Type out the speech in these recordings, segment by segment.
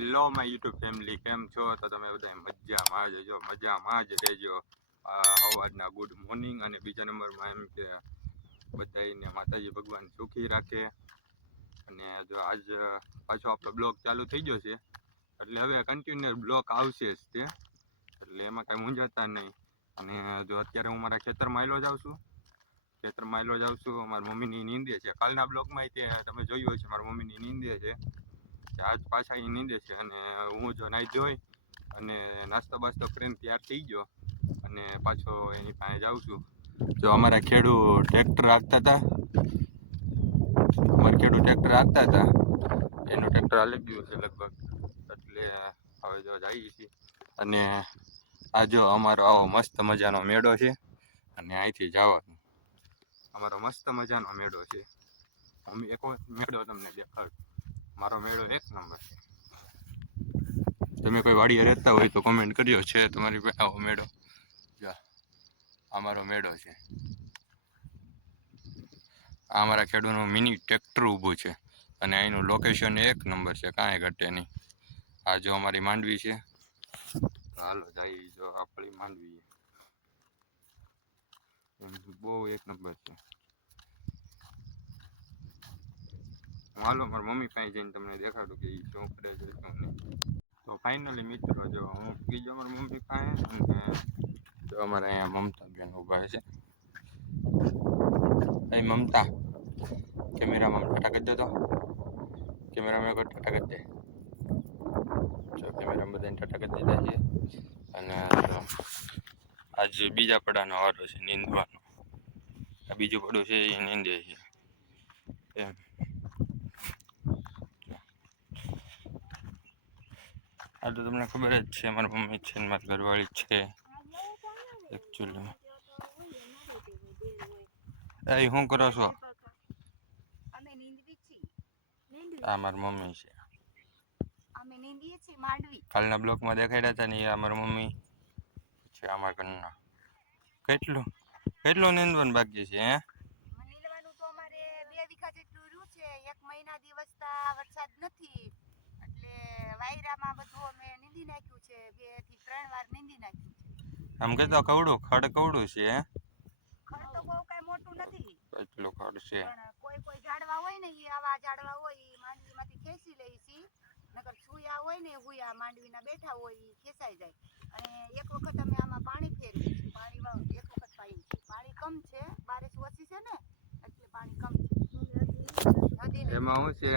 Hello my YouTube family, કેમ છો? તો તમે બધા મજામાં જ જો મજામાં જ રહેજો. સવારના ગુડ મોર્નિંગ. અને બીજા નંબરમાં એમ કે બધાને માતાજી ભગવાન સુખી રાખે. અને જો આજ પાછો આપણો બ્લોગ ચાલુ થઈ ગયો છે, એટલે હવે કન્ટિન્યુઅર બ્લોગ આવશે જ તે, એટલે એમાં કાંઈ મૂંઝાતા નહીં. અને જો અત્યારે હું મારા ખેતરમાં આવેલો જાઉં છું, મારી મમ્મીની નીંદે છે. કાલના બ્લોગમાં તે તમે જોયું હશે, મારી મમ્મીની નીંદે છે. આજ પાછા એ નીંદે છે. અને હું જો નાહી ધોઈ અને નાસ્તો બાસ્તો કરીને તૈયાર થઈ ગયો અને પાછો એની પાસે જાઉં છું. જો અમારા ખેડૂત ટ્રેક્ટર હાંકતા હતા, એનું ટ્રેક્ટર હાલી ગયું છે લગભગ, એટલે હવે જો જઈએ છીએ. અને આ જો અમારો આવો મસ્ત મજાનો મેળો છે, અને અહીંથી જવાનું અમારો મસ્ત મજાનો મેળો છે. એક મેળો તમને દેખાડું, મારો મેળો એક નંબર છે. તમે કોઈ વાડીએ રહેતા હોય તો કોમેન્ટ કર્યો છે તમારી પાસે આવો મેળો. અમારો મેળો છે. આ અમારા ખેડૂતનું મિની ટ્રેક્ટર ઊભું છે, અને અહીંનું લોકેશન એક નંબર છે, કાંઈ ઘટે નહીં. આ જો અમારી માંડવી છે, હાલો જાય જો આપણી માંડવી બહુ એક નંબર છે. હાલો મારી મમ્મી પાસે જઈને તમને દેખાડું કે એ શું કરે છે શું નહીં. તો ફાઇનલી મિત્રો જો હું ગયો મારી મમ્મી પાસે, અને જો અમારે અહીંયા મમતા બેન ઊભા છે. એ મમતા, કેમેરામાં ટાટા કરી દે, તો કેમેરામાં ટાટા કરી દે. જો કેમેરામાં બધાને ટાટા કરી દીધા છે. અને આજે બીજા પડાનો વારો છે નીંદવાનો. આ બીજું પડું છે એ નીંદે છે એમ. આ તો તમને ખબર જ છે, મારી મમ્મી છે ને મારી ઘરવાળી છે એકચ્યુઅલી. એ શું કરો છો? આ મારી મમ્મી છે. કાલના બ્લોકમાં દેખાડ્યા હતા ને, એ અમારી મમ્મી છે. અમારા ઘરના કેટલું નીંદવાનું બાકી છે? હે, નીંદવાનું તો અમારે 2 વીઘા જેટલું રહ્યું છે. 1 મહિના દિવસ વરસાદ નથી, એટલે વાયરામાં બધું અમે નીંદી નાખ્યું છે. 2 થી 3 વાર નીંદી નાખ્યું છે. આમ કહેતો ખડ કવડું છે. હે, ખડ તો બહુ કઈ મોટું નથી, એટલું ખડ છે. પણ કોઈ ઝાડવા હોય ને, એ આવા ઝાડવા હોય એ માંડવીમાંથી ખેંચી લઈ છી. નકર સુયા હોય ને, હુયા માંડવીના બેઠા હોય એ ખેંચાઈ જાય. અને એક વખત અમે આમાં પાણી ફેરવ્યું છે. પાણી એક વખત પાયું છે. પાણી કમ છે, બારિશ ઓછી છે ને, એટલે પાણી કમ છે. એમાં શું છે,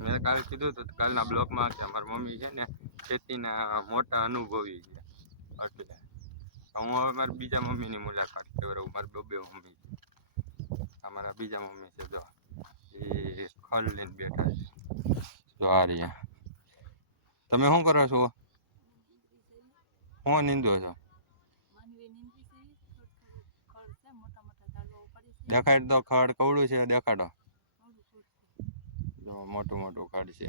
મેં કાલે કીધું હતું કાલના બ્લોગમાં કે અમારી મમ્મી છે ને ખેતીના મોટા અનુભવી છે. એટલે હું હવે મારી બીજા મમ્મીની મુલાકાત લેવડાવું. મારી બે મમ્મી છે, અમારા બીજા મમ્મી છે, જો એ ખલ લઈને બેઠા છે. જો આ રહ્યા. તમે શું કરો છો? શું નીંદો છો? દેખાડ દો, ખડ કવડું છે દેખાડો. જો મોટું મોટું ખડ છે.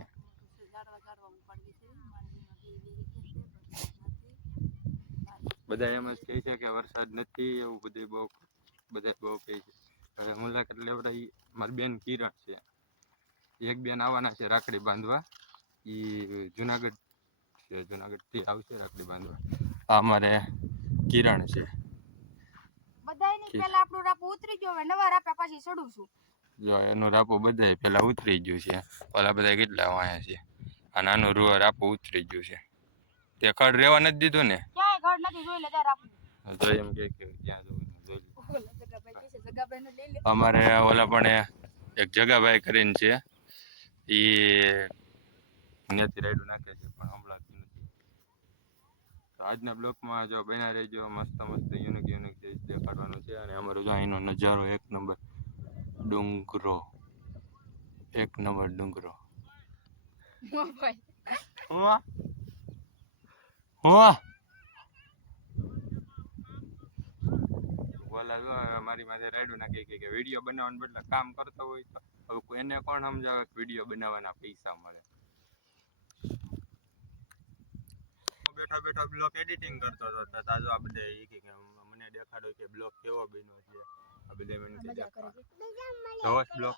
બધા એમ જ કહે છે કે વરસાદ નથી, એવું બધા બહુ કહે છે. હવે મુલાકાત લેવડાવી. મારી બેન કિરણ છે, એક બેન આવવાના છે રાખડી બાંધવા. એ જુનાગઢથી આવશે રાખડી બાંધવા. આ અમારે કિરણ છે. બધાયની પહેલા આપણું રાપુ ઉતરી ગયો, હવે નવા રાપા પાછી ચડું છું. જો એનું રાપુ બધાય પહેલા ઉતરી ગયું છે. ઓલા બધા કેટલા વાયા છે. આ નાનું રાપુ ઉતરી ગયું છે. તે ખડ રેવા નથી દીધું ને? ક્યાંય ખડ નથી, જોઈ લે રાપુ. તો એમ કે જ્યાં જોઈ અમારે ઓલા પણ એક જગાભાઈ કરીને છે, એ ત્યાંથી રાયડું નાખે છે, પણ હમણાં નથી. તો આજના બ્લોકમાં જો બન્યા રહેજો, મસ્ત મસ્ત યુનિક દેખાડવાનું છે. અને અમારો જો અહીંનો નજારો એક નંબર, ડુંગરો એક નંબર ડુંગરો. મારી માથે રાયડું નાખી કે વિડીયો બનાવવાને બદલે કામ કરતો હોય તો હવે એને કોણ સમજાવે કે વિડીયો બનાવવાના પૈસા મળે. બેઠા બેઠા બ્લોગ એડિટિંગ કરતો હતો, તાજો આ બધા એ કે મને દેખાડો કે બ્લોગ કેવો બન્યો છે. આ બધા મને કે દેખાડો બ્લોગ.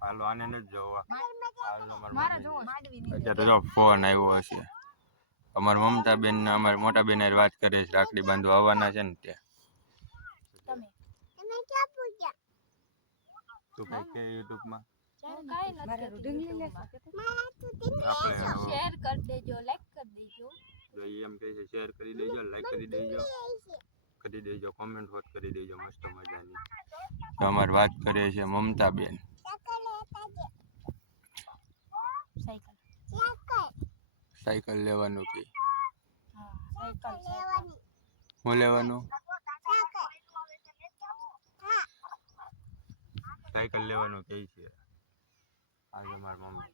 હાલો આને નથી જોવા. હાલો મારા જોવો માંડવી ની અત્યારે જો ફોન આવ્યો હશે. અમારા મમતાબેન ને અમારી મોટા બેન હારે વાત કરે છે, રાખડી બાંધવા આવવાના છે ને ત્યાં. તમે તું કઈ કે યુટ્યુબમાં કાઈ નથી ઢીંગલી લેશે આપણે શેર કરી દેજો લાઈક કરી દેજો જો ઈ એમ કહે છે શેર કરી દેજો, લાઈક કરી દેજો, કોમેન્ટ હોત કરી દેજો મસ્ત મજાની. તો અમારે વાત કરીએ છે મમતાબેન. સાયકલ સાયકલ લેવાનું કે હા સાયકલ હું લેવાનું? સાયકલ લેવાનું કહે છે આજે મારી મમ્મી.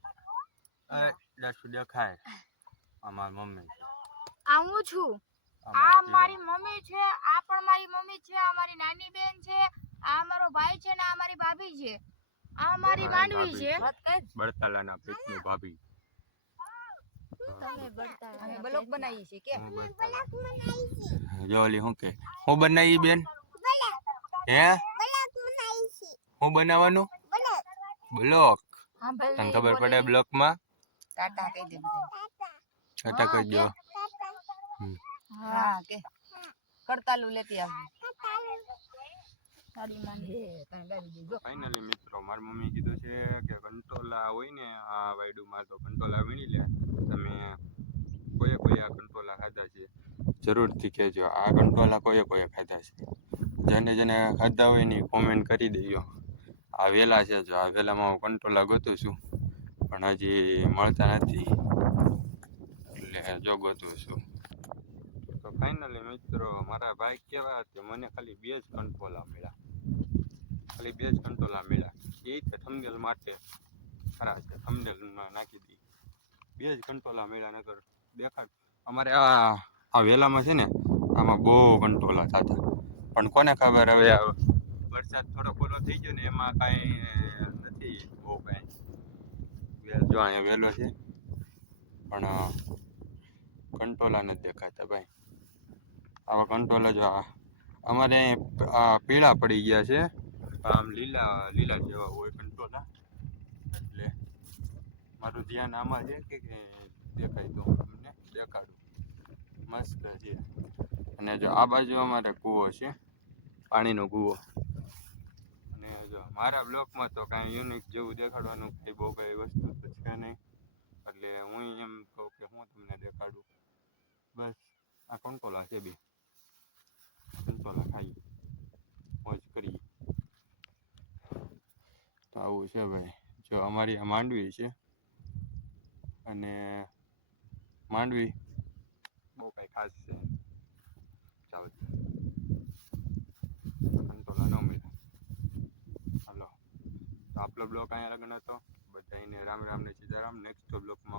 અરે દસ દેખાય અમારી મમ્મી છે. આ હું છું આ અમારી મારી મમ્મી છે, આ પણ મારી મમ્મી છે, આ મારી નાની બેન છે, આ મારો ભાઈ છે ને આ મારી ભાભી છે, આ મારી માંડવી છે. બળતાલાના પેટની ભાભી. તમે બળતા અમે બ્લોગ બનાવીએ છીએ કે હું બળતાલા. જો ઓલી શું કે હું બનાવી બેન? હે હું બનાવવાનું? બ્લોક. તને ખબર પડે બ્લોકમાં? ટાટા કહી દે બધા છટા કહી દો. હા કે કડતાલું લેતી આવી તારી માં તને લાવી દેજો ફાઇનલી મિત્રો મારી મમ્મી કીધું છે કે કંટોલા હોય ને આ વાયડુમાં તો કંટોલા વીણી લે. તમે કોઈ આ કંટોલા ખાધા છે જરૂરથી કહેજો. આ કંટોલા કોઈ ખાધા છે. જેને ખાધા હોય ને કોમેન્ટ કરી દેજો. આ વેલા છે, જો આ વેલામાં હું કંટોલા ગોતું છું પણ હજી મળતા નથી એટલે જો ગોતું છું. તો ફાઇનલી મિત્રો મારા ભાઈ કેવા કે મને ખાલી 2 જ કંટોલા મળ્યા. ખાલી 2 જ કંટોલા મળ્યા. એ છે થંબનેલ માટે ખરા છે, થંબનેલમાં નાખી દઈ. 2 જ કંટોલા મળ્યા નગર દેખાડ. અમારે આ વેલામાં છે ને આમાં બહુ કંટોલા થતા પણ કોને ખબર હવે વરસાદ થોડો પૂરો થઈ ગયો ને એમાં કાંઈ નથી બહુ કાંઈ. જો અહીંયા વેલો છે પણ કંટોલા નથી દેખાતા ભાઈ. આવા કંટોલા જો અમારે આ પીળા પડી ગયા છે, આમ લીલા જેવા હોય કંટોલા. એટલે મારું ધ્યાન આમાં છે કે દેખાય તો તમને દેખાડું. મસ્ત છે. અને જો આ બાજુ અમારે કૂવો છે, પાણીનો કૂવો. અને જો મારા બ્લોકમાં તો કાંઈ યુનિક જેવું દેખાડવાનું કંઈ બહુ કંઈ વસ્તુ તો છે નહીં. એટલે હું એમ કહું કે હું તમને દેખાડું. બસ આ કંટોલા છે, 2 કંટોલા ખાઈએ મોજ કરીએ. તો આવું છે ભાઈ. જો અમારી આ માંડવી છે અને માંડવી બહુ કાંઈ ખાસ છે. ચાલો કંટોલા ન મળ્યા. હાલો તો આપણો બ્લોગ અહીંયા લગન હતો. બધાને રામ રામ ને સીતારામ. નેક્સ્ટ બ્લોગમાં